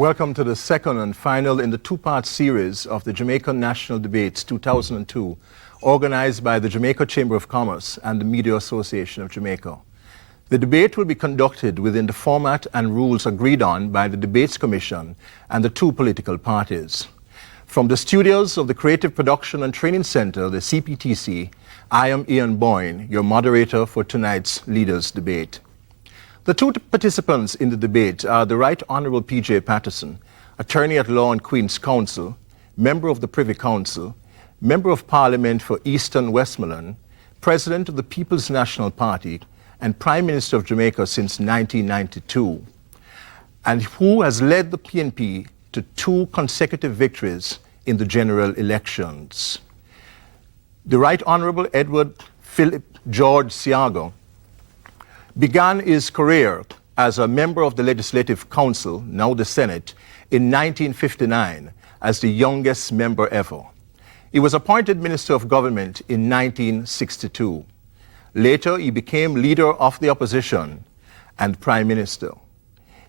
Welcome to the second and final in the two-part series of the Jamaica National Debates 2002, organized by the Jamaica Chamber of Commerce and the Media Association of Jamaica. The debate will be conducted within the format and rules agreed on by the Debates Commission and the two political parties. From the studios of the Creative Production and Training Center, the CPTC, I am Ian Boyne, your moderator for tonight's Leaders Debate. The two participants in the debate are the Right Honourable P.J. Patterson, Attorney at Law and Queen's Counsel, Member of the Privy Council, Member of Parliament for Eastern Westmoreland, President of the People's National Party, and Prime Minister of Jamaica since 1992, and who has led the PNP to 2 consecutive victories in the general elections. The Right Honourable Edward Philip George Seaga began his career as a member of the Legislative Council, now the Senate, in 1959 as the youngest member ever. He was appointed Minister of Government in 1962. Later, he became Leader of the Opposition and Prime Minister.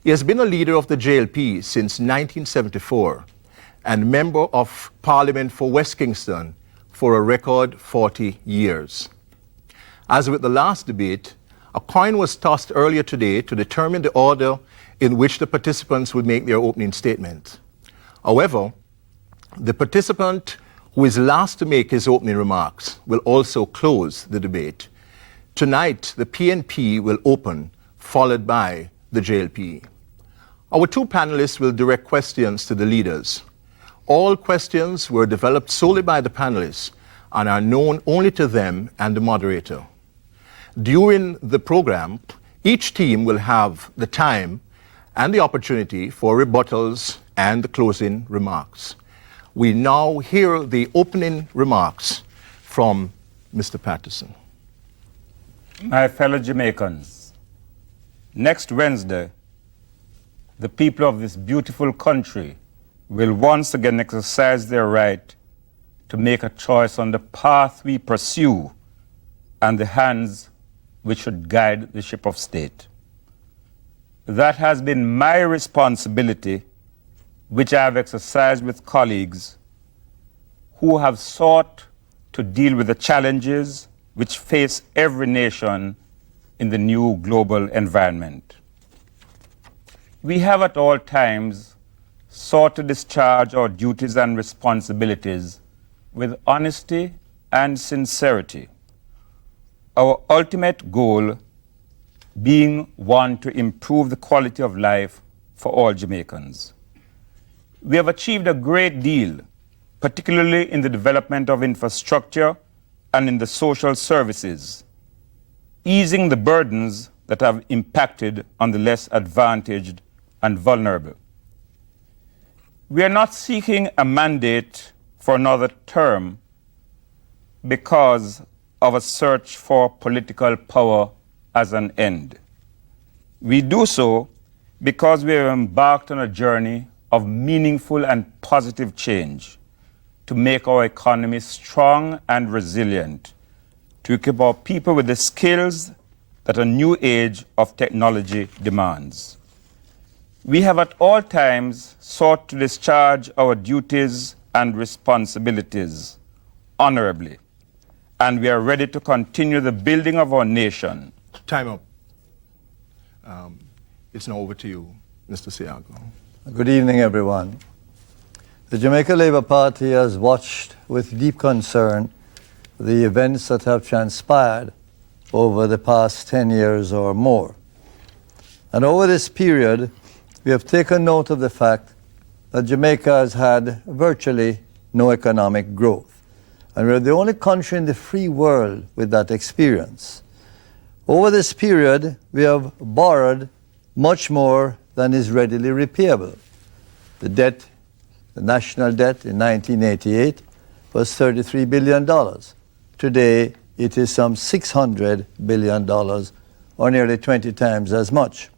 He has been a leader of the JLP since 1974 and Member of Parliament for West Kingston for a record 40 years. As with the last debate, a coin was tossed earlier today to determine the order in which the participants would make their opening statement. However, the participant who is last to make his opening remarks will also close the debate. Tonight, the PNP will open, followed by the JLP. Our 2 panelists will direct questions to the leaders. All questions were developed solely by the panelists and are known only to them and the moderator. During the program, each team will have the time and the opportunity for rebuttals and the closing remarks. We now hear the opening remarks from Mr. Patterson. My fellow Jamaicans, next Wednesday, the people of this beautiful country will once again exercise their right to make a choice on the path we pursue and the hands which should guide the ship of state. That has been my responsibility, which I have exercised with colleagues who have sought to deal with the challenges which face every nation in the new global environment. We have at all times sought to discharge our duties and responsibilities with honesty and sincerity. Our ultimate goal being one to improve the quality of life for all Jamaicans. We have achieved a great deal, particularly in the development of infrastructure and in the social services, easing the burdens that have impacted on the less advantaged and vulnerable. We are not seeking a mandate for another term because of a search for political power as an end. We do so because we have embarked on a journey of meaningful and positive change to make our economy strong and resilient, to equip our people with the skills that a new age of technology demands. We have at all times sought to discharge our duties and responsibilities honorably, and we are ready to continue the building of our nation. Time up. It's now over to you, Mr. Seaga. Good evening, everyone. The Jamaica Labour Party has watched with deep concern the events that have transpired over the past 10 years or more. And over this period, we have taken note of the fact that Jamaica has had virtually no economic growth. And we're the only country in the free world with that experience. Over this period, we have borrowed much more than is readily repayable. The debt, the national debt in 1988 was $33 billion. Today, it is some $600 billion, or nearly 20 times as much.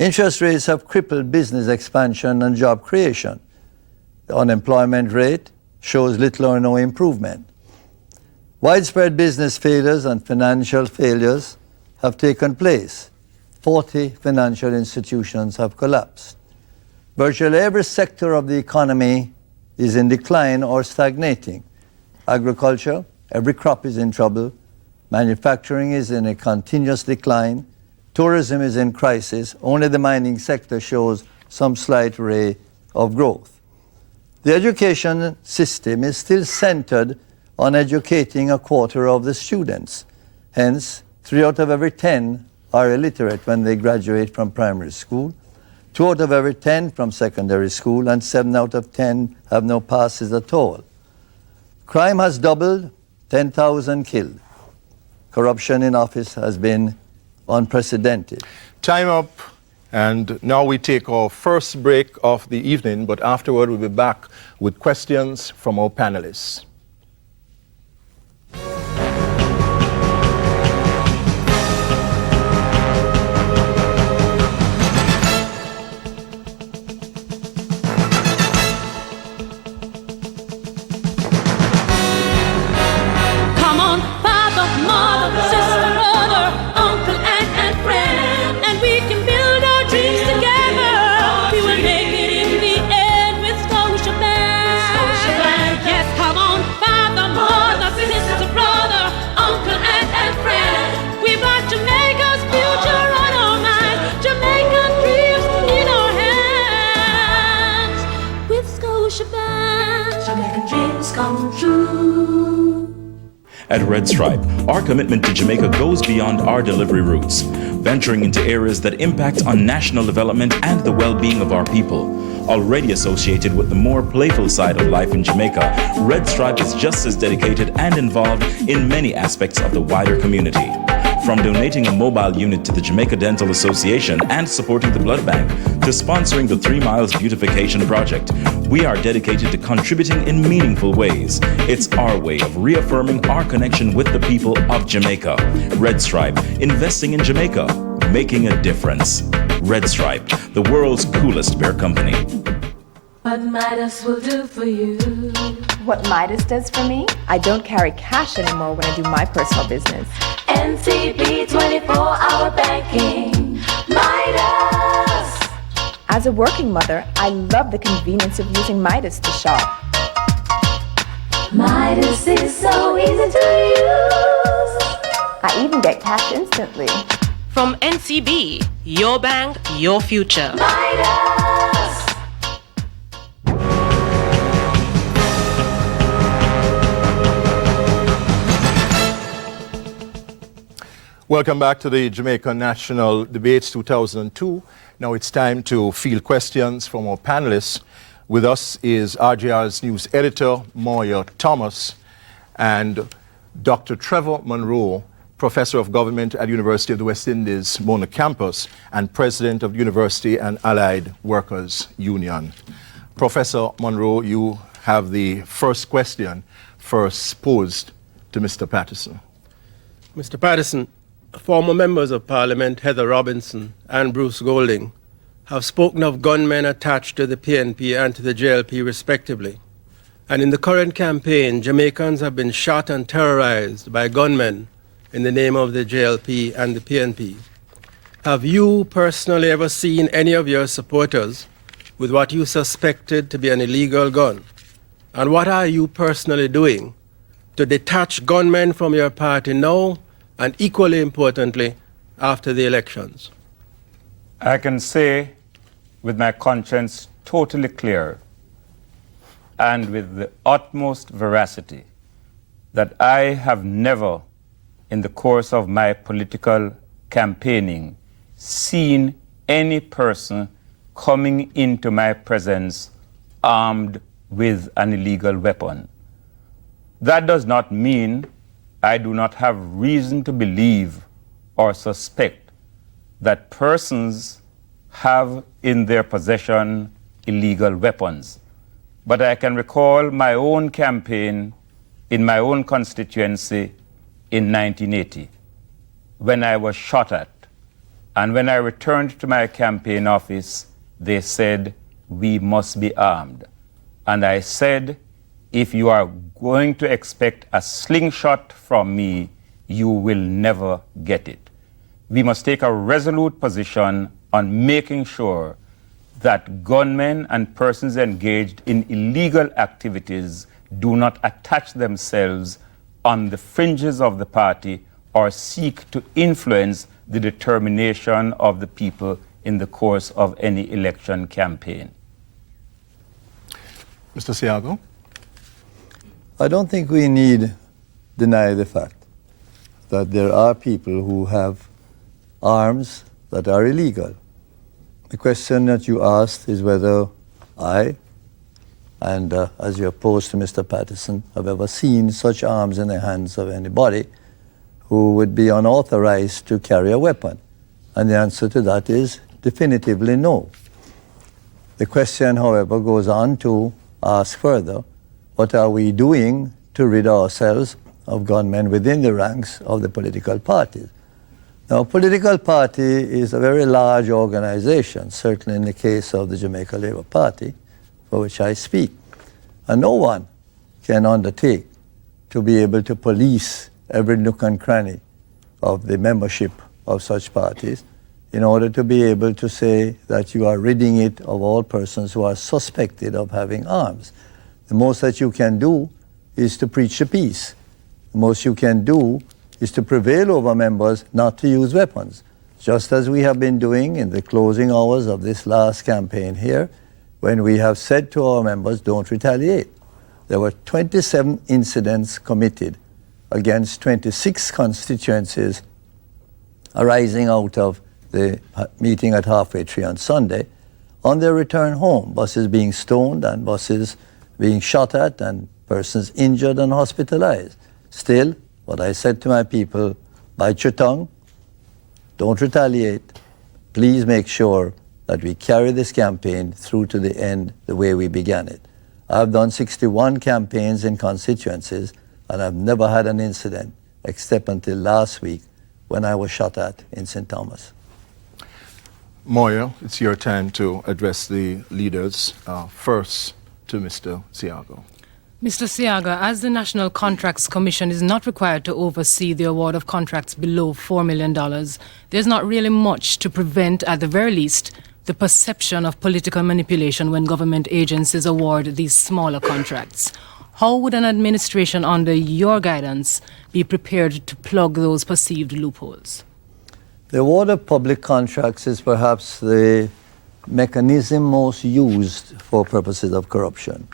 Interest rates have crippled business expansion and job creation. The unemployment rate shows little or no improvement. Widespread business failures and financial failures have taken place. 40 financial institutions have collapsed. Virtually every sector of the economy is in decline or stagnating. Agriculture, every crop is in trouble. Manufacturing is in a continuous decline. Tourism is in crisis. Only the mining sector shows some slight ray of growth. The education system is still centered on educating a quarter of the students. Hence, 3 out of every 10 are illiterate when they graduate from primary school, 2 out of every 10 from secondary school, and 7 out of 10 have no passes at all. Crime has doubled, 10,000 killed. Corruption in office has been unprecedented. Time up, and now we take our first break of the evening, but afterward we'll be back with questions from our panelists. At Red Stripe, our commitment to Jamaica goes beyond our delivery routes, venturing into areas that impact on national development and the well-being of our people. Already associated with the more playful side of life in Jamaica, Red Stripe is just as dedicated and involved in many aspects of the wider community. From donating a mobile unit to the Jamaica Dental Association and supporting the blood bank, to sponsoring the 3 Miles Beautification Project, we are dedicated to contributing in meaningful ways. It's our way of reaffirming our connection with the people of Jamaica. Red Stripe, investing in Jamaica, making a difference. Red Stripe, the world's coolest bear company. What Midas will do for you. What Midas does for me? I don't carry cash anymore when I do my personal business. NCB 24-hour banking. Midas. As a working mother, I love the convenience of using Midas to shop. Midas is so easy to use. I even get cash instantly. From NCB, your bank, your future. Midas. Welcome back to the Jamaica National Debates 2002. Now it's time to field questions from our panelists. With us is RJR's news editor, Moya Thomas, and Dr. Trevor Monroe, Professor of Government at University of the West Indies, Mona Campus, and President of University and Allied Workers Union. Professor Monroe, you have the first question first posed to Mr. Patterson. Mr. Patterson, former members of Parliament Heather Robinson and Bruce Golding have spoken of gunmen attached to the PNP and to the JLP respectively. And in the current campaign, Jamaicans have been shot and terrorized by gunmen in the name of the JLP and the PNP. Have you personally ever seen any of your supporters with what you suspected to be an illegal gun? And what are you personally doing to detach gunmen from your party now, and equally importantly, after the elections? I can say with my conscience totally clear and with the utmost veracity that I have never, in the course of my political campaigning, seen any person coming into my presence armed with an illegal weapon. That does not mean I do not have reason to believe or suspect that persons have in their possession illegal weapons. But I can recall my own campaign in my own constituency in 1980, when I was shot at. And when I returned to my campaign office, they said, "We must be armed." And I said, if you are going to expect a slingshot from me, you will never get it. We must take a resolute position on making sure that gunmen and persons engaged in illegal activities do not attach themselves on the fringes of the party or seek to influence the determination of the people in the course of any election campaign. Mr. Seaga? I don't think we need deny the fact that there are people who have arms that are illegal. The question that you asked is whether I, and as you posed to Mr. Patterson, have ever seen such arms in the hands of anybody who would be unauthorized to carry a weapon. And the answer to that is definitively no. The question, however, goes on to ask further, what are we doing to rid ourselves of gunmen within the ranks of the political parties? Now, a political party is a very large organization, certainly in the case of the Jamaica Labour Party, for which I speak. And no one can undertake to be able to police every nook and cranny of the membership of such parties in order to be able to say that you are ridding it of all persons who are suspected of having arms. The most that you can do is to preach the peace. The most you can do is to prevail over members not to use weapons, just as we have been doing in the closing hours of this last campaign here, when we have said to our members, don't retaliate. There were 27 incidents committed against 26 constituencies arising out of the meeting at Halfway Tree on Sunday. On their return home, buses being stoned and buses being shot at and persons injured and hospitalized. Still, what I said to my people, bite your tongue, don't retaliate. Please make sure that we carry this campaign through to the end the way we began it. I've done 61 campaigns in constituencies, and I've never had an incident except until last week when I was shot at in St. Thomas. Moya, it's your turn to address the leaders. First to Mr. Seaga. Mr. Seaga, as the National Contracts Commission is not required to oversee the award of contracts below $4 million, there's not really much to prevent, at the very least, the perception of political manipulation when government agencies award these smaller contracts. How would an administration under your guidance be prepared to plug those perceived loopholes? The award of public contracts is perhaps the mechanism most used for purposes of corruption.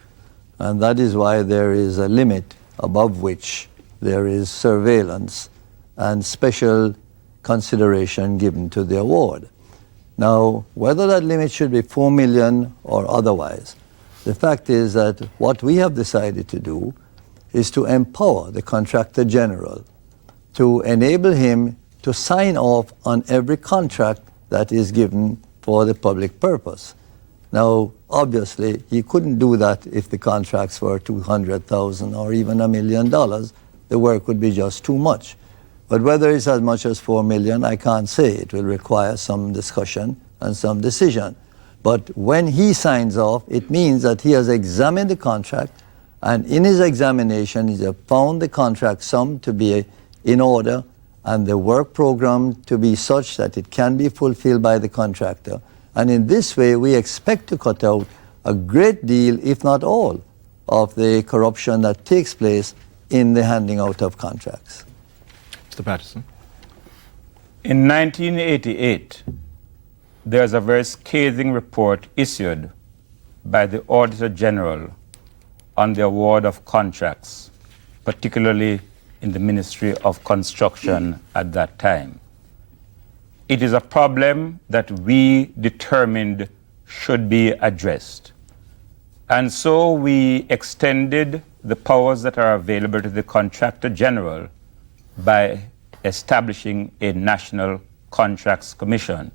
And that is why there is a limit above which there is surveillance and special consideration given to the award. Now, whether that limit should be 4 million or otherwise, the fact is that what we have decided to do is to empower the contractor general to enable him to sign off on every contract that is given for the public purpose. Now, obviously, he couldn't do that if the contracts were $200,000 or even $1 million. The work would be just too much. But whether it's as much as 4 million, I can't say. It will require some discussion and some decision. But when he signs off, it means that he has examined the contract, and in his examination, he has found the contract sum to be in order and the work program to be such that it can be fulfilled by the contractor. And in this way, we expect to cut out a great deal, if not all, of the corruption that takes place in the handing out of contracts. Mr. Patterson. In 1988, there's a very scathing report issued by the Auditor General on the award of contracts, particularly in the Ministry of Construction at that time. It is a problem that we determined should be addressed. And so we extended the powers that are available to the Contractor General by establishing a National Contracts Commission,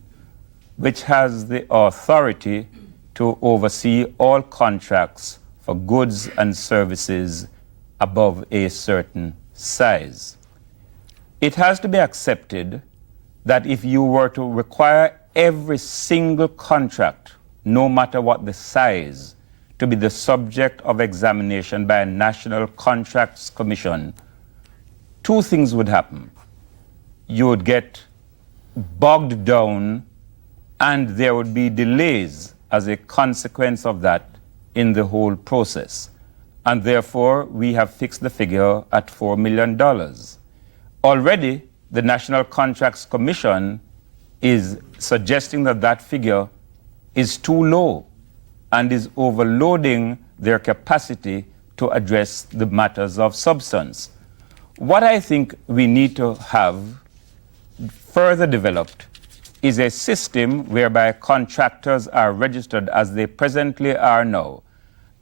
which has the authority to oversee all contracts for goods and services above a certain size. It has to be accepted that if you were to require every single contract, no matter what the size, to be the subject of examination by a National Contracts Commission, two things would happen. You would get bogged down and there would be delays as a consequence of that in the whole process. And therefore, we have fixed the figure at $4 million. Already, the National Contracts Commission is suggesting that that figure is too low and is overloading their capacity to address the matters of substance. What I think we need to have further developed is a system whereby contractors are registered as they presently are now,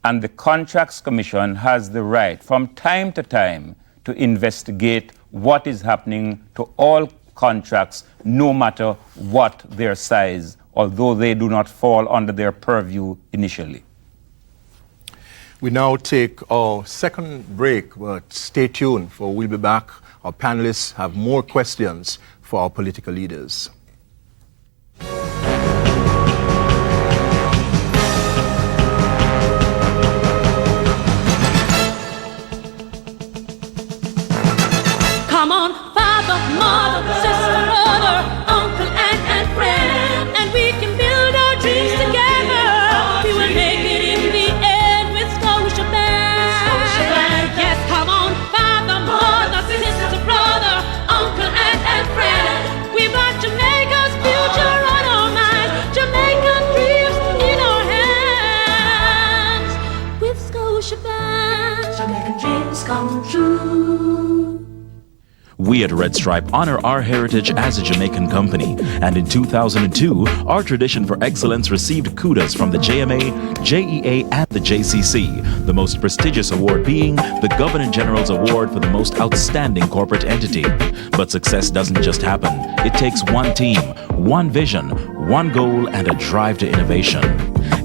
and the Contracts Commission has the right from time to time to investigate what is happening to all contracts, no matter what their size, although they do not fall under their purview initially. We now take our second break, but stay tuned, for we'll be back. Our panelists have more questions for our political leaders. Come on, father, mother, sister, brother, uncle, aunt, and friend, and we can build our dreams together. We will make it in the end with Scotia Bank. Yes, come on, father, mother, sister, brother, uncle, aunt, and friend. We've got Jamaica's future on our minds, Jamaican dreams in our hands. With Scotia Bank, Jamaican dreams come true. We at Red Stripe honor our heritage as a Jamaican company, and in 2002, our tradition for excellence received kudos from the JMA, JEA, and the JCC, the most prestigious award being the Governor General's Award for the most outstanding corporate entity. But success doesn't just happen. It takes one team, one vision, one goal, and a drive to innovation.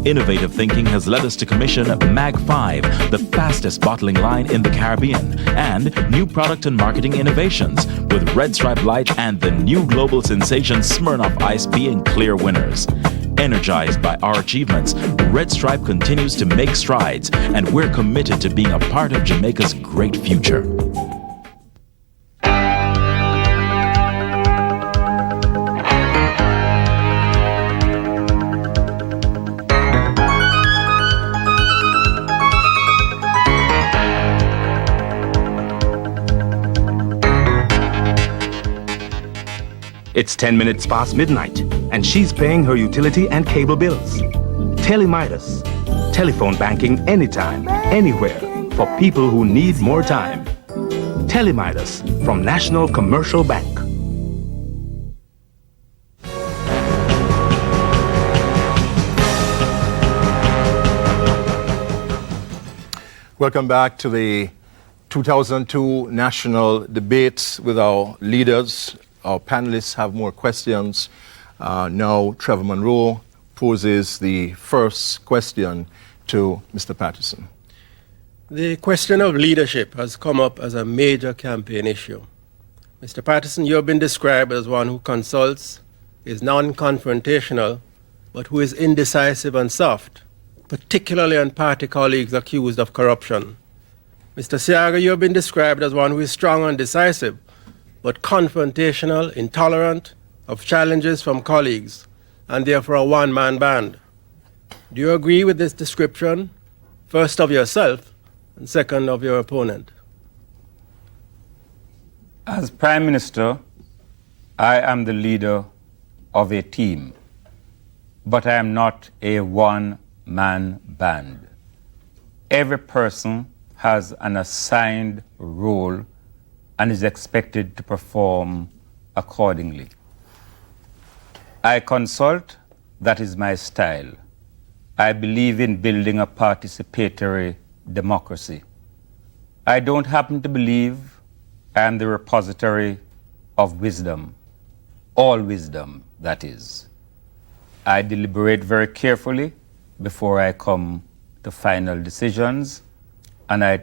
Innovative thinking has led us to commission MAG 5, the fastest bottling line in the Caribbean, and new product and marketing innovations, with Red Stripe Light and the new global sensation Smirnoff Ice being clear winners. Energized by our achievements, Red Stripe continues to make strides, and we're committed to being a part of Jamaica's great future. It's 10 minutes past midnight, and she's paying her utility and cable bills. Telemidas. Telephone banking anytime, anywhere, for people who need more time. Telemidas from National Commercial Bank. Welcome back to the 2002 national debates with our leaders. Our panelists have more questions. Now, Trevor Monroe poses the first question to Mr. Patterson. The question of leadership has come up as a major campaign issue. Mr. Patterson, you have been described as one who consults, is non-confrontational, but who is indecisive and soft, particularly on party colleagues accused of corruption. Mr. Seaga, you have been described as one who is strong and decisive, but confrontational, intolerant of challenges from colleagues, and therefore a one-man band. Do you agree with this description, first of yourself, and second of your opponent? As Prime Minister, I am the leader of a team, but I am not a one-man band. Every person has an assigned role and is expected to perform accordingly. I consult, that is my style. I believe in building a participatory democracy. I don't happen to believe I am the repository of wisdom, all wisdom, that is. I deliberate very carefully before I come to final decisions, and I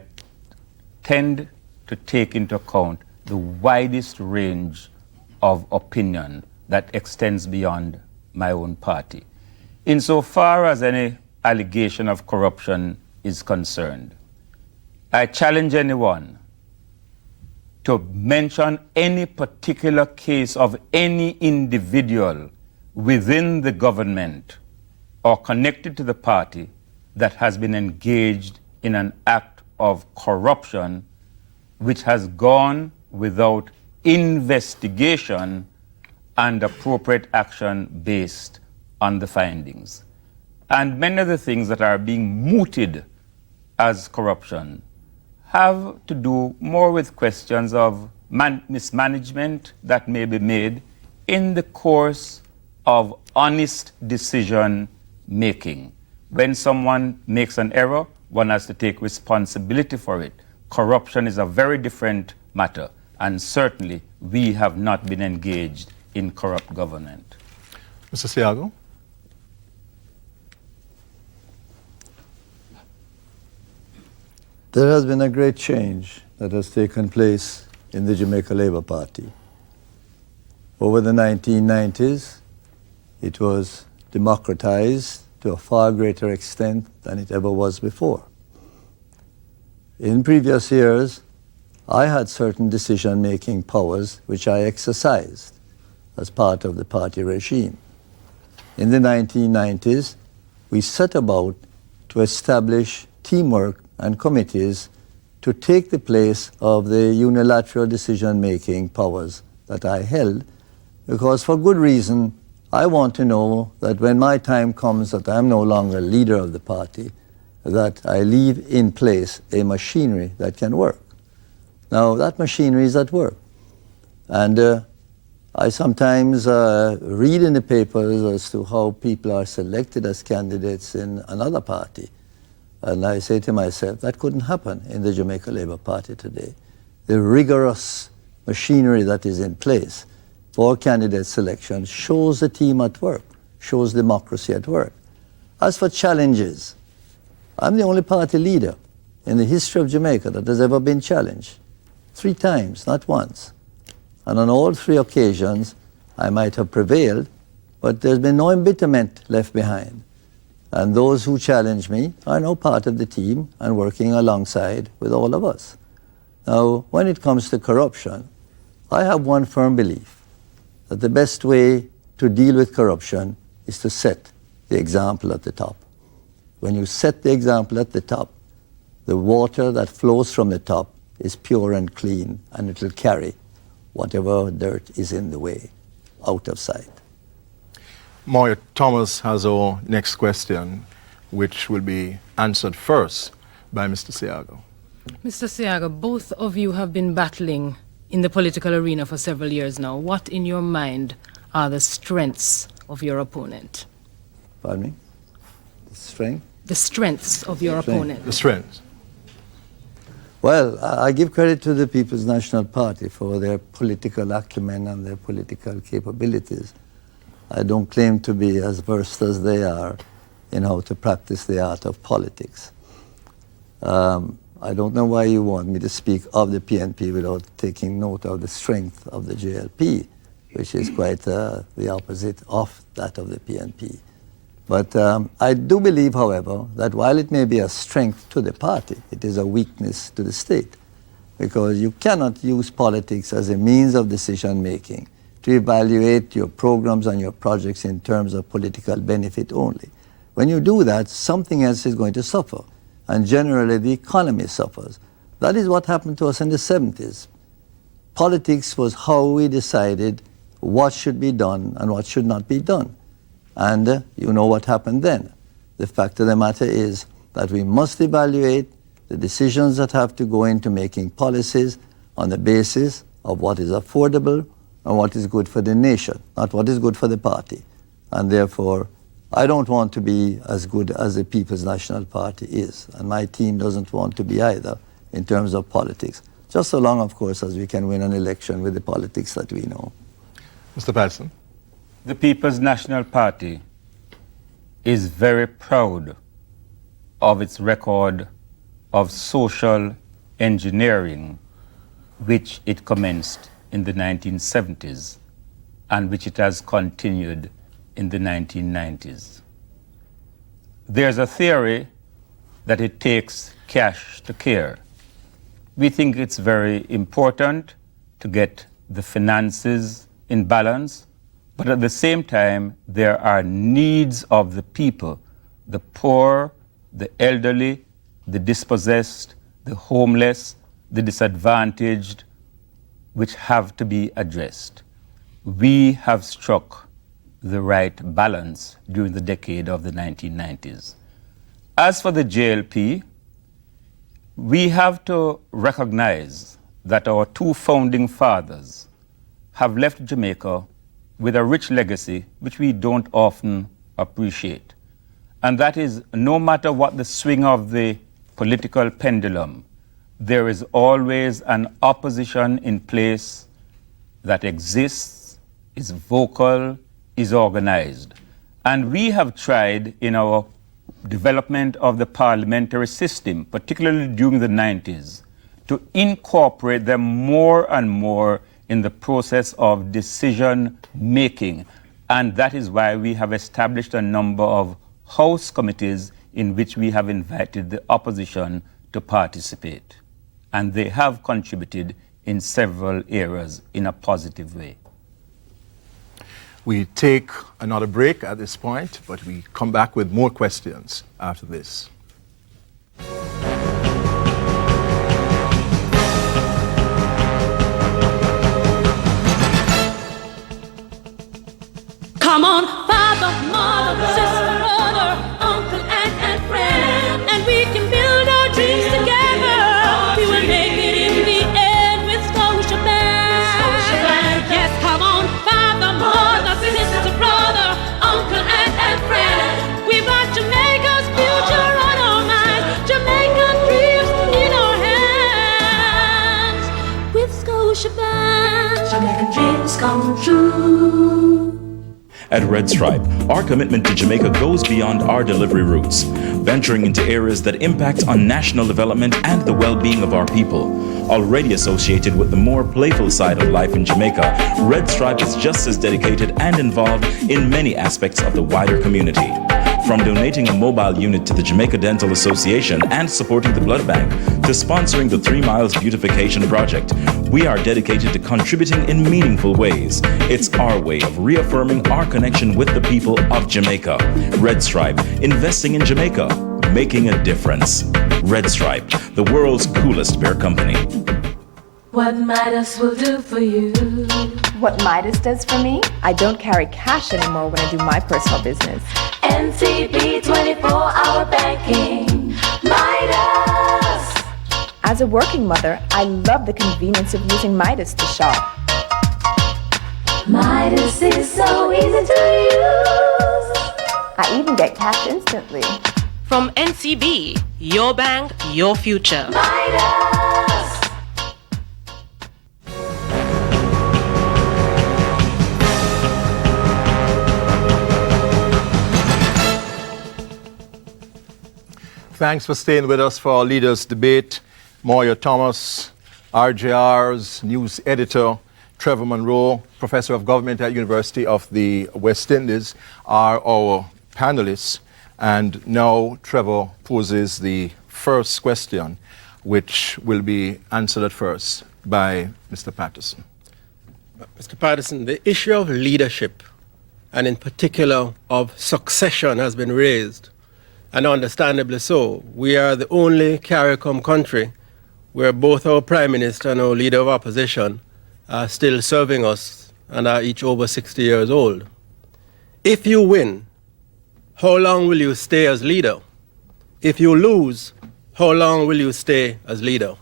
tend to take into account the widest range of opinion that extends beyond my own party. Insofar as any allegation of corruption is concerned, I challenge anyone to mention any particular case of any individual within the government or connected to the party that has been engaged in an act of corruption which has gone without investigation and appropriate action based on the findings. And many of the things that are being mooted as corruption have to do more with questions of mismanagement that may be made in the course of honest decision making. When someone makes an error, one has to take responsibility for it. Corruption is a very different matter, and certainly we have not been engaged in corrupt government. Mr. Seaga? There has been a great change that has taken place in the Jamaica Labour Party. Over the 1990s, it was democratized to a far greater extent than it ever was before. In previous years, I had certain decision-making powers which I exercised as part of the party regime. In the 1990s, we set about to establish teamwork and committees to take the place of the unilateral decision-making powers that I held, because for good reason, I want to know that when my time comes that I'm no longer leader of the party, that I leave in place a machinery that can work. Now, that machinery is at work. And I sometimes read in the papers as to how people are selected as candidates in another party. And I say to myself, that couldn't happen in the Jamaica Labour Party today. The rigorous machinery that is in place for candidate selection shows the team at work, shows democracy at work. As for challenges, I'm the only party leader in the history of Jamaica that has ever been challenged. 3 times, not once. And on all 3 occasions, I might have prevailed, but there's been no embitterment left behind. And those who challenge me are now part of the team and working alongside with all of us. Now, when it comes to corruption, I have one firm belief that the best way to deal with corruption is to set the example at the top. When you set the example at the top, the water that flows from the top is pure and clean, and it will carry whatever dirt is in the way out of sight. Moya Thomas has our next question, which will be answered first by Mr. Seaga. Mr. Seaga, both of you have been battling in the political arena for several years now. What, in your mind, are the strengths of your opponent? Pardon me? The strength? The strengths of your opponent. The strengths. Well, I give credit to the People's National Party for their political acumen and their political capabilities. I don't claim to be as versed as they are in how to practice the art of politics. I don't know why you want me to speak of the PNP without taking note of the strength of the JLP, which is quite the opposite of that of the PNP. But I do believe, however, that while it may be a strength to the party, it is a weakness to the state, because you cannot use politics as a means of decision-making to evaluate your programs and your projects in terms of political benefit only. When you do that, something else is going to suffer, and generally the economy suffers. That is what happened to us in the 70s. Politics was how we decided what should be done and what should not be done. And you know what happened then. The fact of the matter is that we must evaluate the decisions that have to go into making policies on the basis of what is affordable and what is good for the nation, not what is good for the party. And therefore, I don't want to be as good as the People's National Party is, and my team doesn't want to be either in terms of politics. Just so long, of course, as we can win an election with the politics that we know. Mr. Patterson. The People's National Party is very proud of its record of social engineering, which it commenced in the 1970s and which it has continued in the 1990s. There's a theory that it takes cash to care. We think it's very important to get the finances in balance But at the same time, there are needs of the people, the poor, the elderly, the dispossessed, the homeless, the disadvantaged, which have to be addressed. We have struck the right balance during the decade of the 1990s. As for the JLP, we have to recognize that our two founding fathers have left Jamaica with a rich legacy which we don't often appreciate. And that is, no matter what the swing of the political pendulum, there is always an opposition in place that exists, is vocal, is organized. And we have tried in our development of the parliamentary system, particularly during the 90s, to incorporate them more and more in the process of decision making. And that is why we have established a number of House committees in which we have invited the opposition to participate. And they have contributed in several areas in a positive way. We take another break at this point, but we come back with more questions after this. Come on, father, mother, sister, brother, uncle, aunt, and friend, and we can build our dreams together. We will make it in the end with Scotia Bank. Yes, come on, father, mother, sister, brother, uncle, aunt, and friend. We've got Jamaica's future on our minds, Jamaican dreams in our hands. With Scotia Bank, Jamaican dreams come true. At Red Stripe, our commitment to Jamaica goes beyond our delivery routes, venturing into areas that impact on national development and the well-being of our people. Already associated with the more playful side of life in Jamaica, Red Stripe is just as dedicated and involved in many aspects of the wider community. From donating a mobile unit to the Jamaica Dental Association and supporting the blood bank, to sponsoring the 3 Miles Beautification Project, we are dedicated to contributing in meaningful ways. It's our way of reaffirming our connection with the people of Jamaica. Red Stripe, investing in Jamaica, making a difference. Red Stripe, the world's coolest beer company. What Midas will do for you. What Midas does for me? I don't carry cash anymore when I do my personal business. NCB 24-hour banking. Midas. As a working mother, I love the convenience of using Midas to shop. Midas is so easy to use. I even get cash instantly. From NCB, your bank, your future. Midas. Thanks for staying with us for our leaders' debate. Moya Thomas, RJR's news editor, Trevor Monroe, professor of government at University of the West Indies, are our panelists. And now Trevor poses the first question, which will be answered at first by Mr. Patterson. Mr. Patterson, the issue of leadership, and in particular of succession, has been raised, and understandably so. We are the only CARICOM country where both our Prime Minister and our Leader of Opposition are still serving us and are each over 60 years old. If you win, how long will you stay as leader? If you lose, how long will you stay as leader?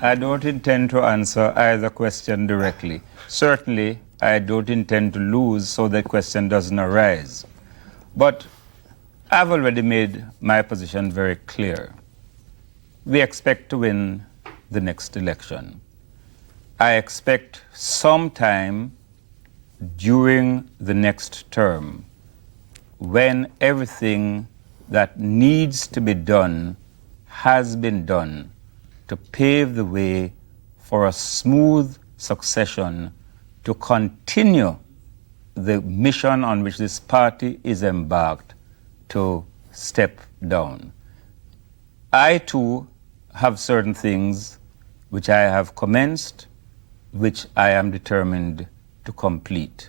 I don't intend to answer either question directly. Certainly, I don't intend to lose so that question doesn't arise. But I've already made my position very clear. We expect to win the next election. I expect sometime during the next term, when everything that needs to be done has been done to pave the way for a smooth succession to continue the mission on which this party is embarked, to step down. I too have certain things which I have commenced, which I am determined to complete.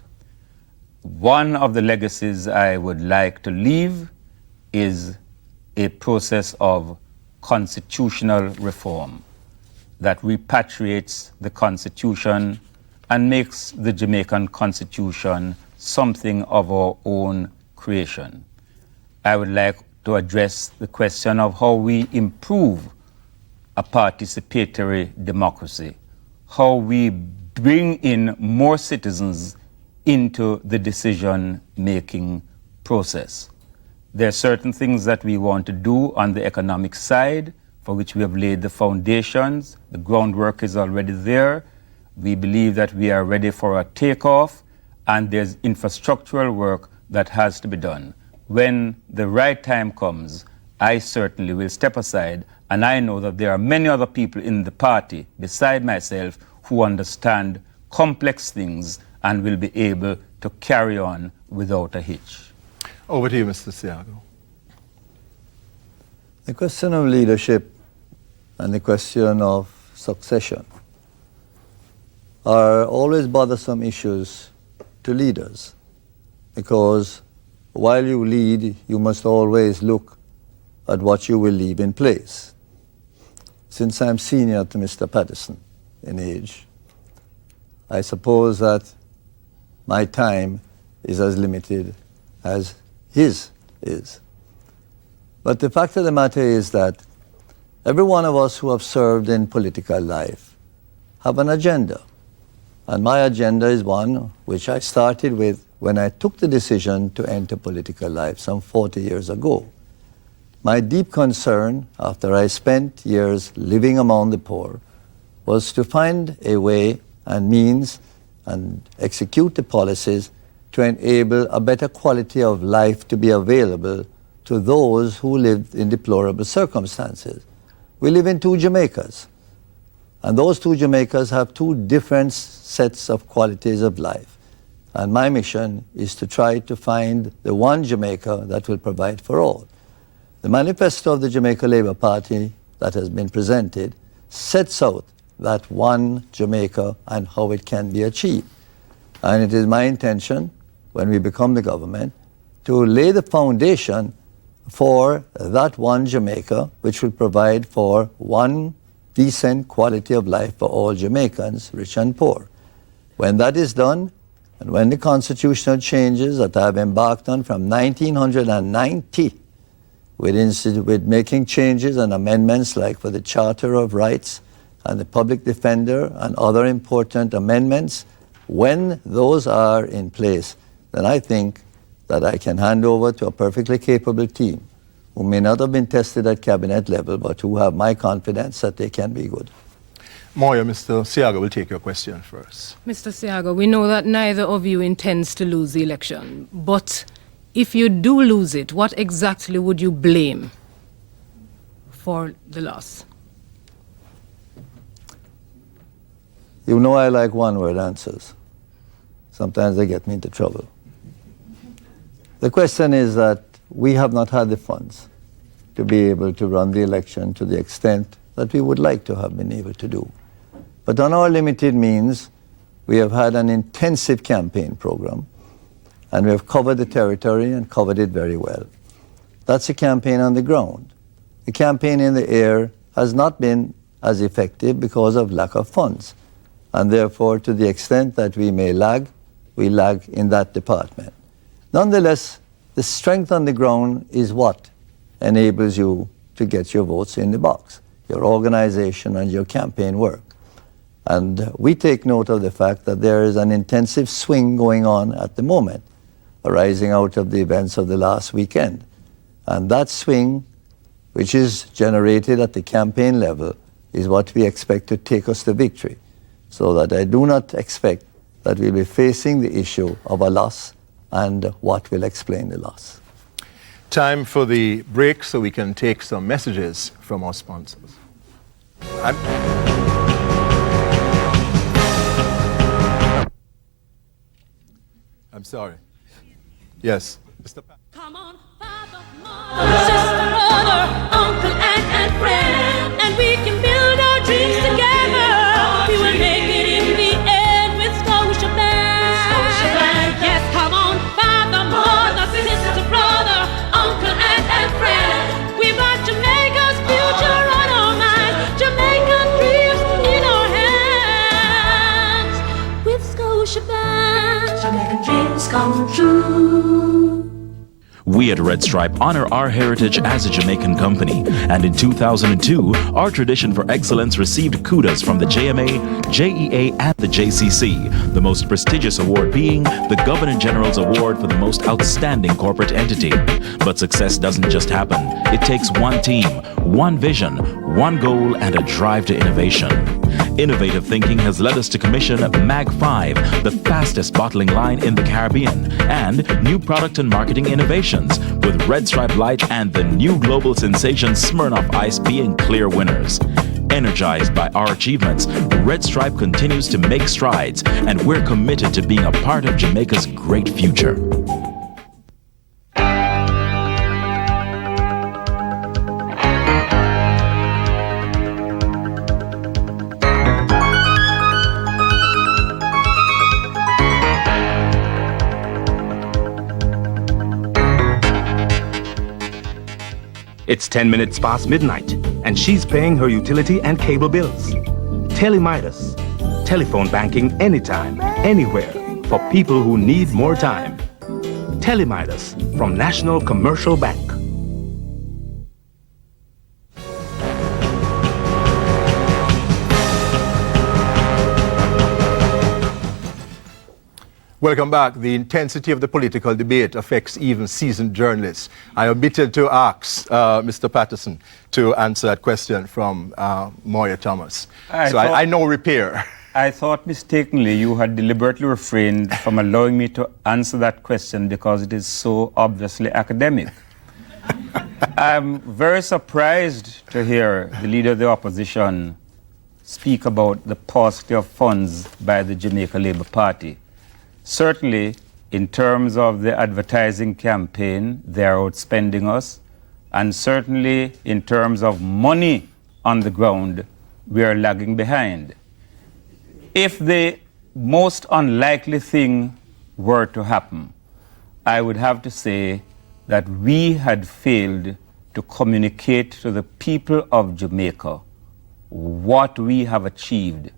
One of the legacies I would like to leave is a process of constitutional reform that repatriates the Constitution and makes the Jamaican Constitution something of our own creation. I would like to address the question of how we improve a participatory democracy, how we bring in more citizens into the decision-making process. There are certain things that we want to do on the economic side, for which we have laid the foundations. The groundwork is already there. We believe that we are ready for a takeoff, and there's infrastructural work that has to be done. When the right time comes, I certainly will step aside, and I know that there are many other people in the party beside myself who understand complex things and will be able to carry on without a hitch. Over to you, Mr. Seaga. The question of leadership and the question of succession are always bothersome issues to leaders, because while you lead, you must always look at what you will leave in place. Since I'm senior to Mr. Patterson in age, I suppose that my time is as limited as his is. But the fact of the matter is that every one of us who have served in political life have an agenda. And my agenda is one which I started with when I took the decision to enter political life some 40 years ago. My deep concern, after I spent years living among the poor, was to find a way and means and execute the policies to enable a better quality of life to be available to those who lived in deplorable circumstances. We live in two Jamaicas, and those two Jamaicas have two different sets of qualities of life. And my mission is to try to find the one Jamaica that will provide for all. The manifesto of the Jamaica Labour Party that has been presented sets out that one Jamaica and how it can be achieved. And it is my intention, when we become the government, to lay the foundation for that one Jamaica, which will provide for one decent quality of life for all Jamaicans, rich and poor. When that is done, and when the constitutional changes that I have embarked on from 1990, with making changes and amendments like for the Charter of Rights and the Public Defender and other important amendments, when those are in place, then I think that I can hand over to a perfectly capable team who may not have been tested at cabinet level, but who have my confidence that they can be good. Moya, Mr. Seaga will take your question first. Mr. Seaga, we know that neither of you intends to lose the election, but if you do lose it, what exactly would you blame for the loss? You know I like one-word answers. Sometimes they get me into trouble. The question is that we have not had the funds to be able to run the election to the extent that we would like to have been able to do. But on our limited means, we have had an intensive campaign program, and we have covered the territory and covered it very well. That's a campaign on the ground. The campaign in the air has not been as effective because of lack of funds. And therefore, to the extent that we may lag, we lag in that department. Nonetheless, the strength on the ground is what enables you to get your votes in the box, your organization and your campaign work. And we take note of the fact that there is an intensive swing going on at the moment, arising out of the events of the last weekend. And that swing, which is generated at the campaign level, is what we expect to take us to victory. So that I do not expect that we'll be facing the issue of a loss and what will explain the loss. Time for the break so we can take some messages from our sponsors. I'm sorry. Yes, Mr. Come on, father, mother, sister, brother, uncle, aunt, and friend, and we can build our dreams together. We will make it in the end with Scotia Band. We at Red Stripe honor our heritage as a Jamaican company, and in 2002, our tradition for excellence received kudos from the JMA, JEA, and the JCC, the most prestigious award being the Governor General's Award for the most outstanding corporate entity. But success doesn't just happen. It takes one team, one vision, one goal, and a drive to innovation. Innovative thinking has led us to commission MAG 5, the fastest bottling line in the Caribbean, and new product and marketing innovations, with Red Stripe Light and the new global sensation Smirnoff Ice being clear winners. Energized by our achievements, Red Stripe continues to make strides, and we're committed to being a part of Jamaica's great future. It's 10 minutes past midnight, and she's paying her utility and cable bills. Midas. Telephone banking anytime, anywhere, for people who need more time. Midas from National Commercial Bank. Welcome back. The intensity of the political debate affects even seasoned journalists. I omitted to ask Mr. Patterson to answer that question from Moya Thomas. I know repair. I thought mistakenly you had deliberately refrained from allowing me to answer that question because it is so obviously academic. I'm very surprised to hear the leader of the opposition speak about the paucity of funds by the Jamaica Labour Party. Certainly, in terms of the advertising campaign, they are outspending us. And certainly, in terms of money on the ground, we are lagging behind. If the most unlikely thing were to happen, I would have to say that we had failed to communicate to the people of Jamaica what we have achieved,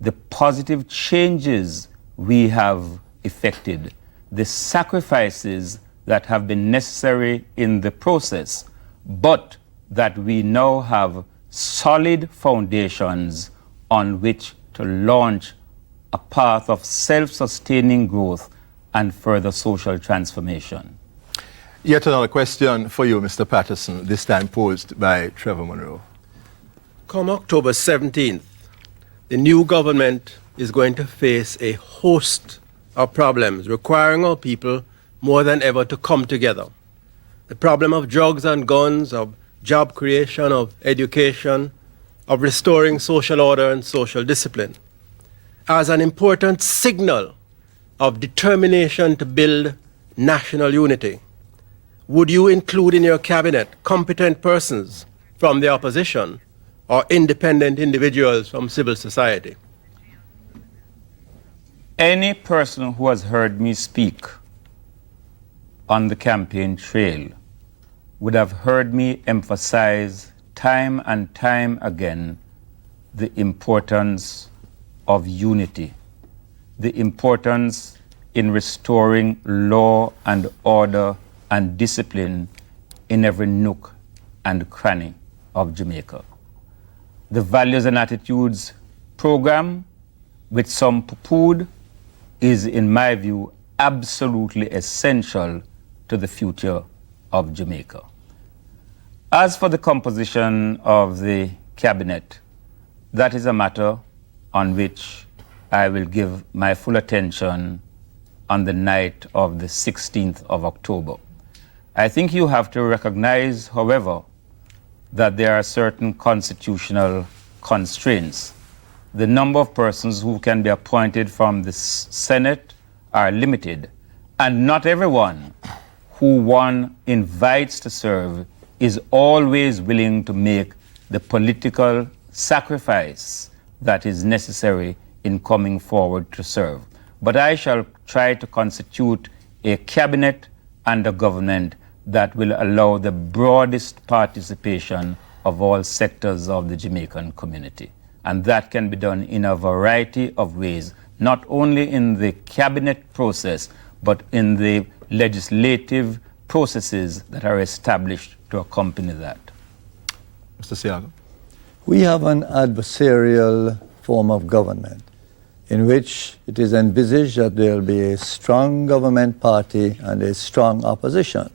the positive changes we have effected, the sacrifices that have been necessary in the process, but that we now have solid foundations on which to launch a path of self-sustaining growth and further social transformation. Yet another question for you, Mr. Patterson, this time posed by Trevor Monroe. Come October 17th, the new government is going to face a host of problems requiring our people more than ever to come together. The problem of drugs and guns, of job creation, of education, of restoring social order and social discipline. As an important signal of determination to build national unity, would you include in your cabinet competent persons from the opposition or independent individuals from civil society? Any person who has heard me speak on the campaign trail would have heard me emphasize time and time again the importance of unity, the importance in restoring law and order and discipline in every nook and cranny of Jamaica. The Values and Attitudes program, which some poo-pooed, is, in my view, absolutely essential to the future of Jamaica. As for the composition of the cabinet, that is a matter on which I will give my full attention on the night of the 16th of October. I think you have to recognize, however, that there are certain constitutional constraints. The number of persons who can be appointed from the Senate are limited, and not everyone who one invites to serve is always willing to make the political sacrifice that is necessary in coming forward to serve. But I shall try to constitute a cabinet and a government that will allow the broadest participation of all sectors of the Jamaican community. And that can be done in a variety of ways, not only in the cabinet process, but in the legislative processes that are established to accompany that? Mr. Seaga. We have an adversarial form of government in which it is envisaged that there will be a strong government party and a strong opposition.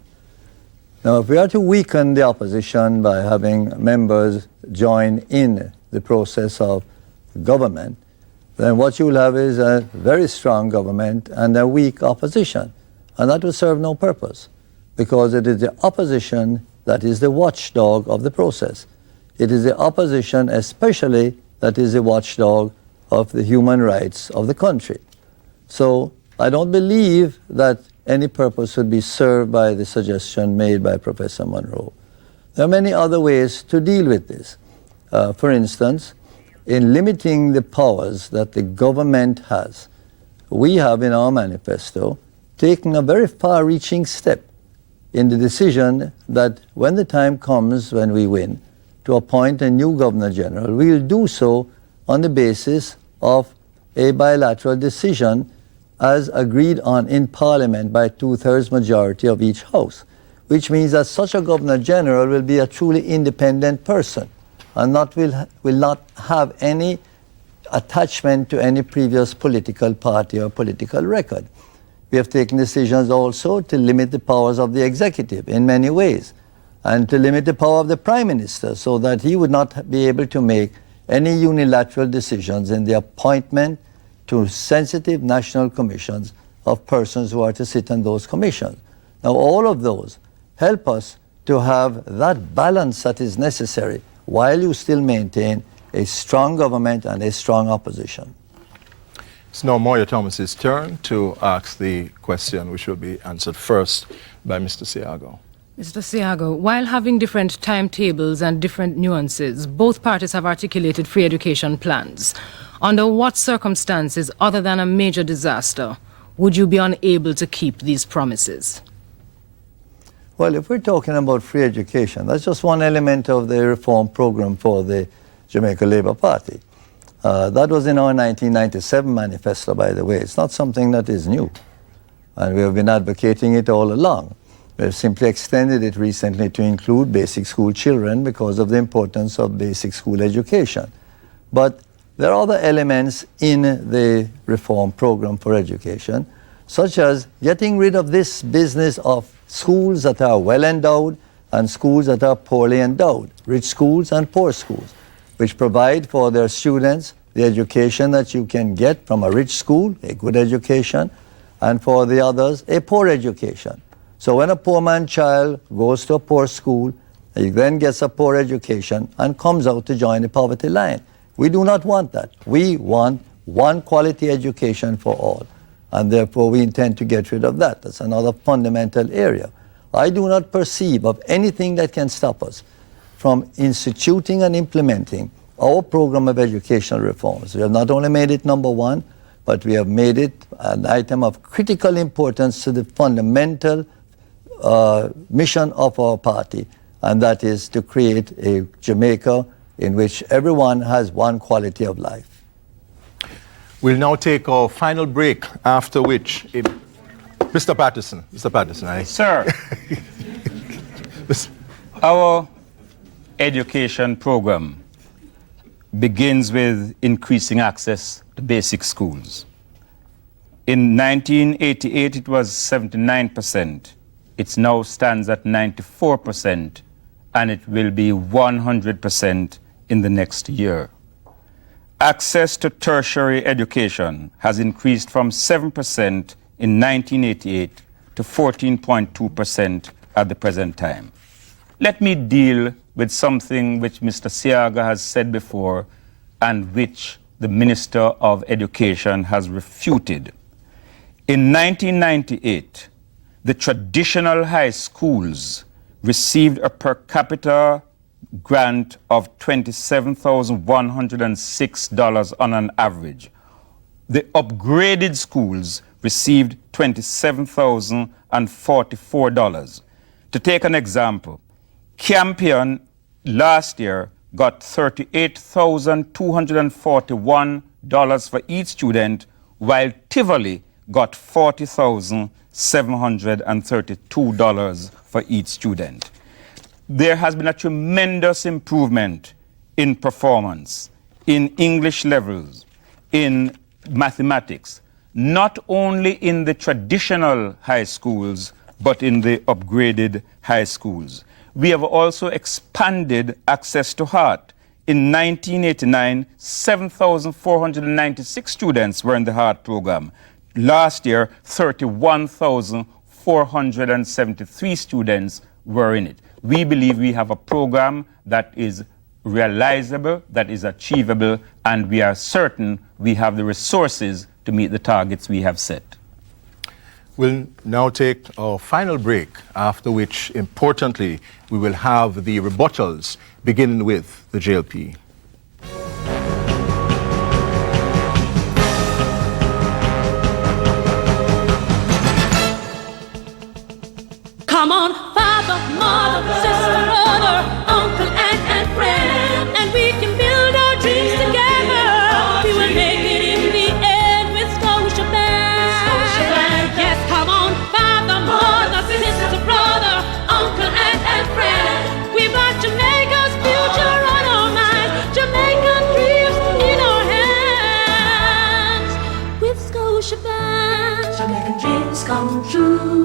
Now, if we are to weaken the opposition by having members join in the process of government, then what you will have is a very strong government and a weak opposition. And that will serve no purpose, because it is the opposition that is the watchdog of the process. It is the opposition especially that is the watchdog of the human rights of the country. So I don't believe that any purpose would be served by the suggestion made by Professor Monroe. There are many other ways to deal with this. For instance, in limiting the powers that the government has, we have in our manifesto taken a very far-reaching step in the decision that when the time comes when we win to appoint a new Governor General, we'll do so on the basis of a bilateral decision as agreed on in Parliament by 2/3 majority of each House, which means that such a Governor General will be a truly independent person and will not have any attachment to any previous political party or political record. We have taken decisions also to limit the powers of the executive in many ways, and to limit the power of the Prime Minister so that he would not be able to make any unilateral decisions in the appointment to sensitive national commissions of persons who are to sit on those commissions. Now, all of those help us to have that balance that is necessary while you still maintain a strong government and a strong opposition. It's now Moya Thomas's turn to ask the question, which will be answered first by Mr. Seaga. Mr. Seaga, while having different timetables and different nuances, both parties have articulated free education plans. Under what circumstances, other than a major disaster, would you be unable to keep these promises? Well, if we're talking about free education, that's just one element of the reform program for the Jamaica Labour Party. That was in our 1997 manifesto, by the way. It's not something that is new, and we have been advocating it all along. We have simply extended it recently to include basic school children because of the importance of basic school education. But there are other elements in the reform program for education, such as getting rid of this business of schools that are well endowed and schools that are poorly endowed, rich schools and poor schools, which provide for their students the education that you can get from a rich school, a good education, and for the others, a poor education. So when a poor man's child goes to a poor school, he then gets a poor education and comes out to join the poverty line. We do not want that. We want one quality education for all, and therefore we intend to get rid of that. That's another fundamental area. I do not perceive of anything that can stop us from instituting and implementing our program of educational reforms. We have not only made it number one, but we have made it an item of critical importance to the fundamental mission of our party, and that is to create a Jamaica in which everyone has one quality of life. We'll now take our final break, after which, Mr. Patterson, Sir, our education program begins with increasing access to basic schools. In 1988, it was 79%. It now stands at 94%, and it will be 100% in the next year. Access to tertiary education has increased from 7% in 1988 to 14.2% at the present time. Let me deal with something which Mr. Seaga has said before and which the Minister of Education has refuted. In 1998, the traditional high schools received a per capita grant of $27,106 on an average. The upgraded schools received $27,044. To take an example, Campion last year got $38,241 for each student, while Tivoli got $40,600 $732 for each student. There has been a tremendous improvement in performance, in English levels, in mathematics, not only in the traditional high schools, but in the upgraded high schools. We have also expanded access to heart. In 1989, 7,496 students were in the heart program. Last year, 31,473 students were in it. We believe we have a program that is realizable, that is achievable, and we are certain we have the resources to meet the targets we have set. We'll now take our final break, after which, importantly, we will have the rebuttals, beginning with the JLP. Come on, father, mother, sister, brother, uncle, aunt, and friend, and we can build our dreams together. We will make it in the end with Scotiabank. Yes, come on, father, mother, sister, brother, uncle, aunt, and friend. We've got Jamaica's future on our minds, Jamaican dreams in our hands. With Scotiabank, Jamaican dreams come true.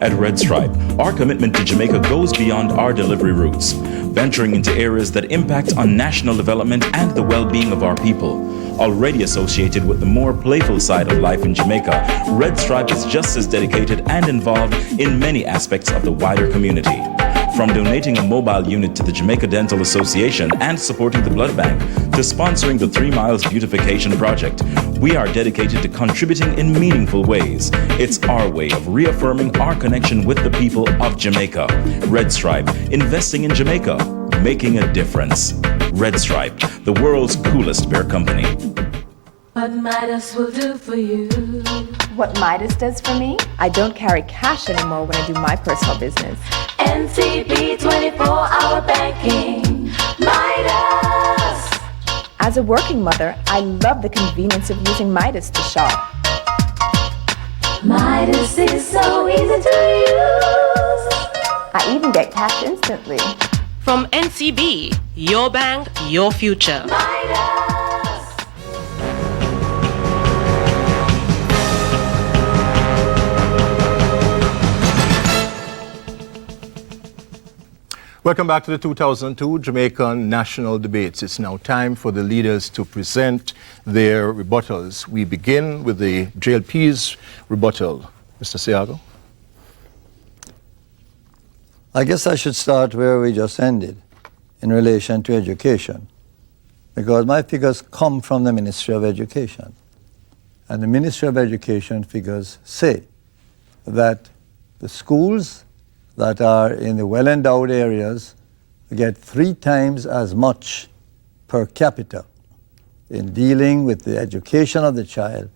At Red Stripe, our commitment to Jamaica goes beyond our delivery routes, venturing into areas that impact on national development and the well-being of our people. Already associated with the more playful side of life in Jamaica, Red Stripe is just as dedicated and involved in many aspects of the wider community. From donating a mobile unit to the Jamaica Dental Association and supporting the blood bank, to sponsoring the 3 Miles Beautification Project, we are dedicated to contributing in meaningful ways. It's our way of reaffirming our connection with the people of Jamaica. Red Stripe, investing in Jamaica, making a difference. Red Stripe, the world's coolest bear company. What Midas will do for you. What Midas does for me? I don't carry cash anymore when I do my personal business. NCB 24-hour banking. Midas. As a working mother, I love the convenience of using Midas to shop. Midas is so easy to use. I even get cash instantly. From NCB, your bank, your future. Midas. Welcome back to the 2002 Jamaican National Debates. It's now time for the leaders to present their rebuttals. We begin with the JLP's rebuttal. Mr. Seaga. I guess I should start where we just ended in relation to education, because my figures come from the Ministry of Education. And the Ministry of Education figures say that the schools that are in the well-endowed areas get 3 times as much per capita in dealing with the education of the child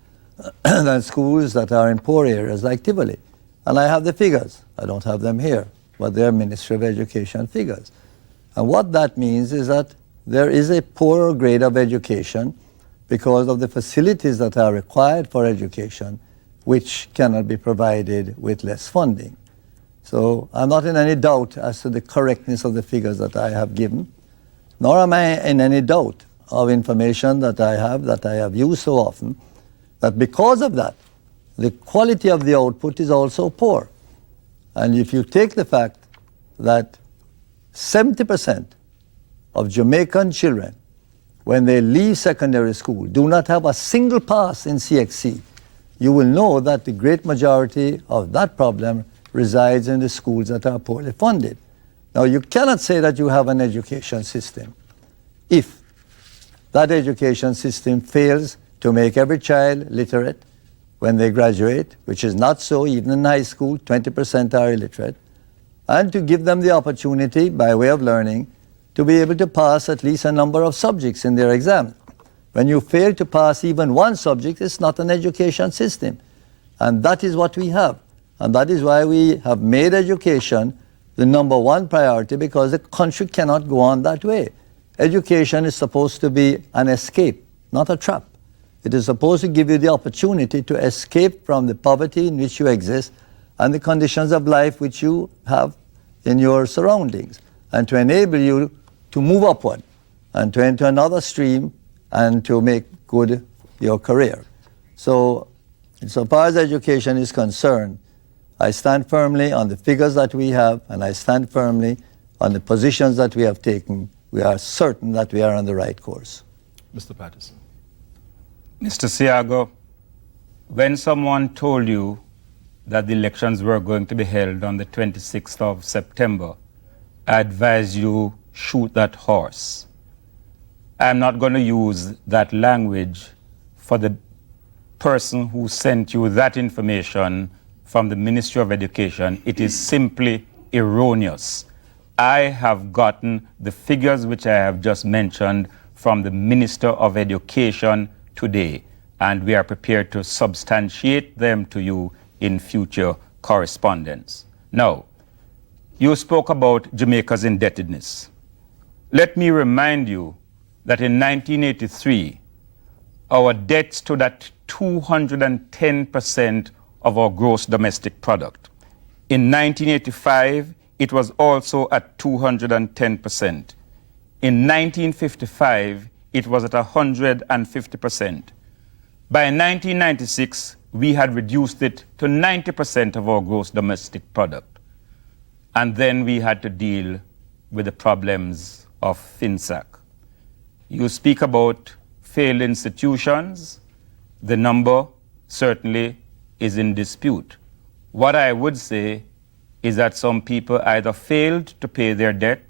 than schools that are in poor areas like Tivoli. And I have the figures. I don't have them here, but they're Ministry of Education figures. And what that means is that there is a poorer grade of education because of the facilities that are required for education, which cannot be provided with less funding. So I'm not in any doubt as to the correctness of the figures that I have given, nor am I in any doubt of information that I have used so often, that because of that, the quality of the output is also poor. And if you take the fact that 70% of Jamaican children, when they leave secondary school, do not have a single pass in CXC, you will know that the great majority of that problem resides in the schools that are poorly funded. Now, you cannot say that you have an education system if that education system fails to make every child literate when they graduate, which is not so even in high school, 20% are illiterate, and to give them the opportunity, by way of learning, to be able to pass at least a number of subjects in their exam. When you fail to pass even one subject, it's not an education system. And that is what we have. And that is why we have made education the number 1 priority, because the country cannot go on that way. Education is supposed to be an escape, not a trap. It is supposed to give you the opportunity to escape from the poverty in which you exist and the conditions of life which you have in your surroundings, and to enable you to move upward and to enter another stream and to make good your career. So far as education is concerned, I stand firmly on the figures that we have, and I stand firmly on the positions that we have taken. We are certain that we are on the right course. Mr. Patterson. Mr. Seaga, when someone told you that the elections were going to be held on the 26th of September, I advise you shoot that horse. I'm not going to use that language for the person who sent you that information from the Ministry of Education. It is simply erroneous. I have gotten the figures which I have just mentioned from the Minister of Education today, and we are prepared to substantiate them to you in future correspondence. Now, you spoke about Jamaica's indebtedness. Let me remind you that in 1983, our debt stood at 210% of our gross domestic product. In 1985, it was also at 210%. In 1955, it was at 150%. By 1996, we had reduced it to 90% of our gross domestic product. And then we had to deal with the problems of FinSAC. You speak about failed institutions. The number certainly is in dispute. What I would say is that some people either failed to pay their debt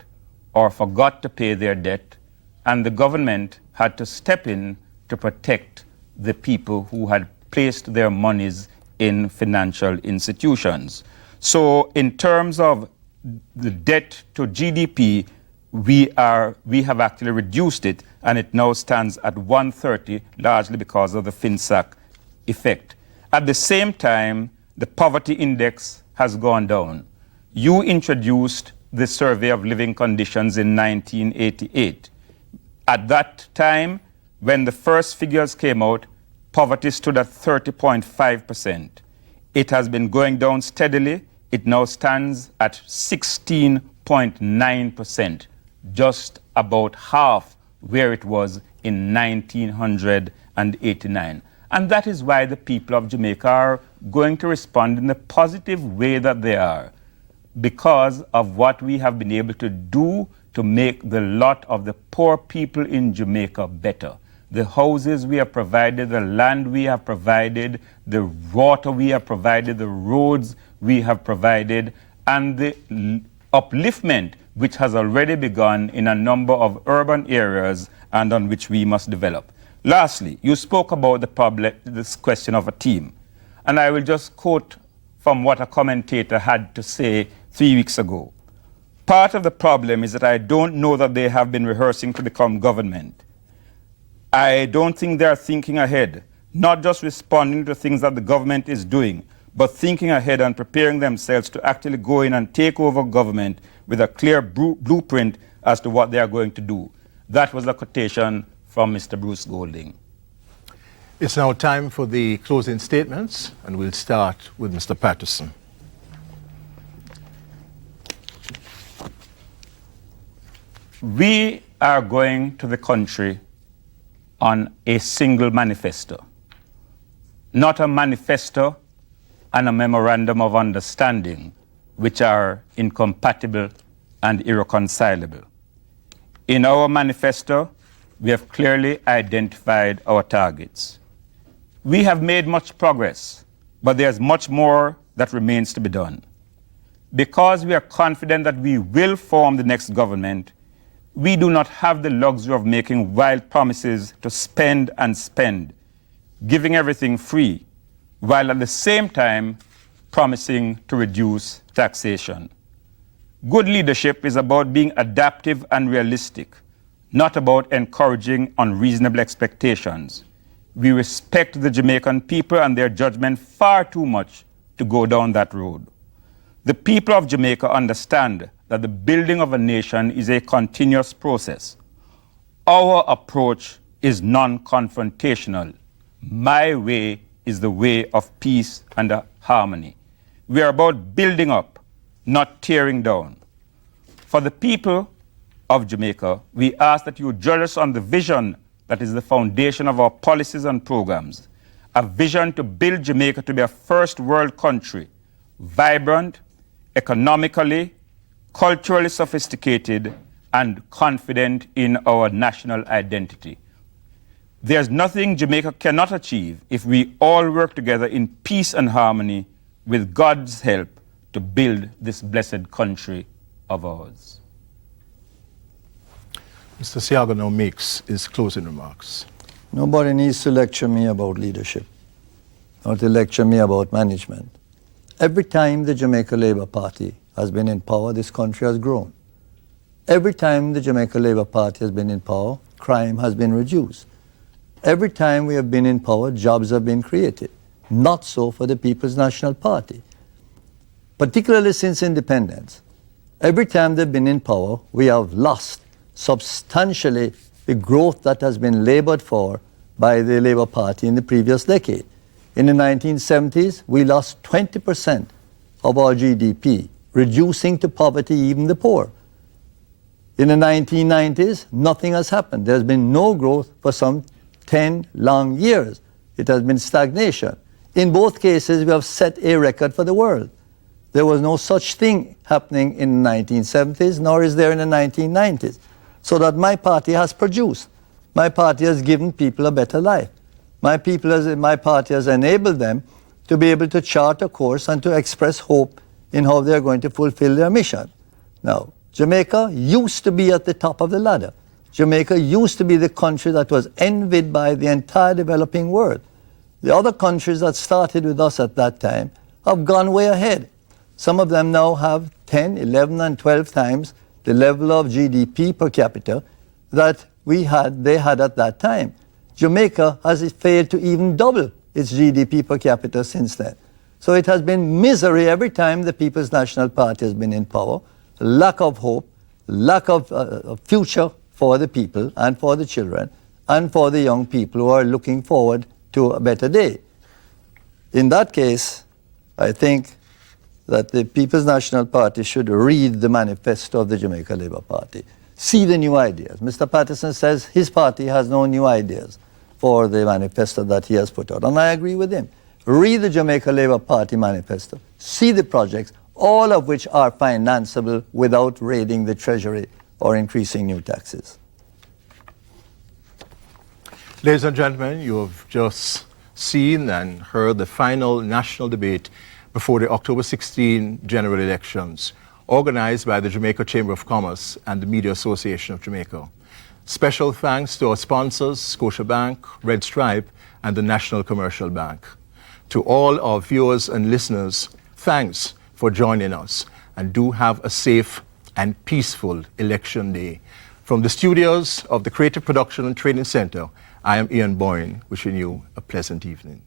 or forgot to pay their debt, and the government had to step in to protect the people who had placed their monies in financial institutions. So in terms of the debt to GDP, we have actually reduced it, and it now stands at 130, largely because of the FinSAC effect. At the same time, the poverty index has gone down. You introduced the Survey of Living Conditions in 1988. At that time, when the first figures came out, poverty stood at 30.5%. It has been going down steadily. It now stands at 16.9%, just about half where it was in 1989. And that is why the people of Jamaica are going to respond in the positive way that they are, because of what we have been able to do to make the lot of the poor people in Jamaica better. The houses we have provided, the land we have provided, the water we have provided, the roads we have provided, and the upliftment which has already begun in a number of urban areas and on which we must develop. Lastly, you spoke about this question of a team. And I will just quote from what a commentator had to say 3 weeks ago. Part of the problem is that I don't know that they have been rehearsing to become government. I don't think they are thinking ahead, not just responding to things that the government is doing, but thinking ahead and preparing themselves to actually go in and take over government with a clear blueprint as to what they are going to do. That was a quotation from Mr. Bruce Golding. It's now time for the closing statements, and we'll start with Mr. Patterson. We are going to the country on a single manifesto, not a manifesto and a memorandum of understanding, which are incompatible and irreconcilable. In our manifesto, we have clearly identified our targets. We have made much progress, but there's much more that remains to be done. Because we are confident that we will form the next government, we do not have the luxury of making wild promises to spend and spend, giving everything free, while at the same time promising to reduce taxation. Good leadership is about being adaptive and realistic, not about encouraging unreasonable expectations. We respect the Jamaican people and their judgment far too much to go down that road. The people of Jamaica understand that the building of a nation is a continuous process. Our approach is non-confrontational. My way is the way of peace and harmony. We are about building up, not tearing down. For the people of Jamaica, we ask that you judge us on the vision that is the foundation of our policies and programs, a vision to build Jamaica to be a first world country, vibrant, economically, culturally sophisticated, and confident in our national identity. There's nothing Jamaica cannot achieve if we all work together in peace and harmony with God's help to build this blessed country of ours. Mr. Seaga now makes his closing remarks. Nobody needs to lecture me about leadership or to lecture me about management. Every time the Jamaica Labour Party has been in power, this country has grown. Every time the Jamaica Labour Party has been in power, crime has been reduced. Every time we have been in power, jobs have been created. Not so for the People's National Party. Particularly since independence, every time they've been in power, we have lost substantially the growth that has been labored for by the Labour Party in the previous decade. In the 1970s, we lost 20% of our GDP, reducing to poverty even the poor. In the 1990s, nothing has happened. There's been no growth for some 10 long years. It has been stagnation. In both cases, we have set a record for the world. There was no such thing happening in the 1970s, nor is there in the 1990s. So that my party has produced. My party has given people a better life. My party has enabled them to be able to chart a course and to express hope in how they're going to fulfill their mission. Now, Jamaica used to be at the top of the ladder. Jamaica used to be the country that was envied by the entire developing world. The other countries that started with us at that time have gone way ahead. Some of them now have 10, 11, and 12 times the level of GDP per capita that they had at that time. Jamaica has failed to even double its GDP per capita since then. So it has been misery every time the People's National Party has been in power, lack of hope, lack of future for the people and for the children and for the young people who are looking forward to a better day. In that case, I think that the People's National Party should read the manifesto of the Jamaica Labour Party, see the new ideas. Mr. Patterson says his party has no new ideas for the manifesto that he has put out, and I agree with him. Read the Jamaica Labour Party manifesto, see the projects, all of which are financeable without raiding the Treasury or increasing new taxes. Ladies and gentlemen, you have just seen and heard the final national debate before the October 16 general elections, organized by the Jamaica Chamber of Commerce and the Media Association of Jamaica. Special thanks to our sponsors, Scotiabank, Red Stripe, and the National Commercial Bank. To all our viewers and listeners, thanks for joining us, and do have a safe and peaceful election day. From the studios of the Creative Production and Training Center, I am Ian Boyne, wishing you a pleasant evening.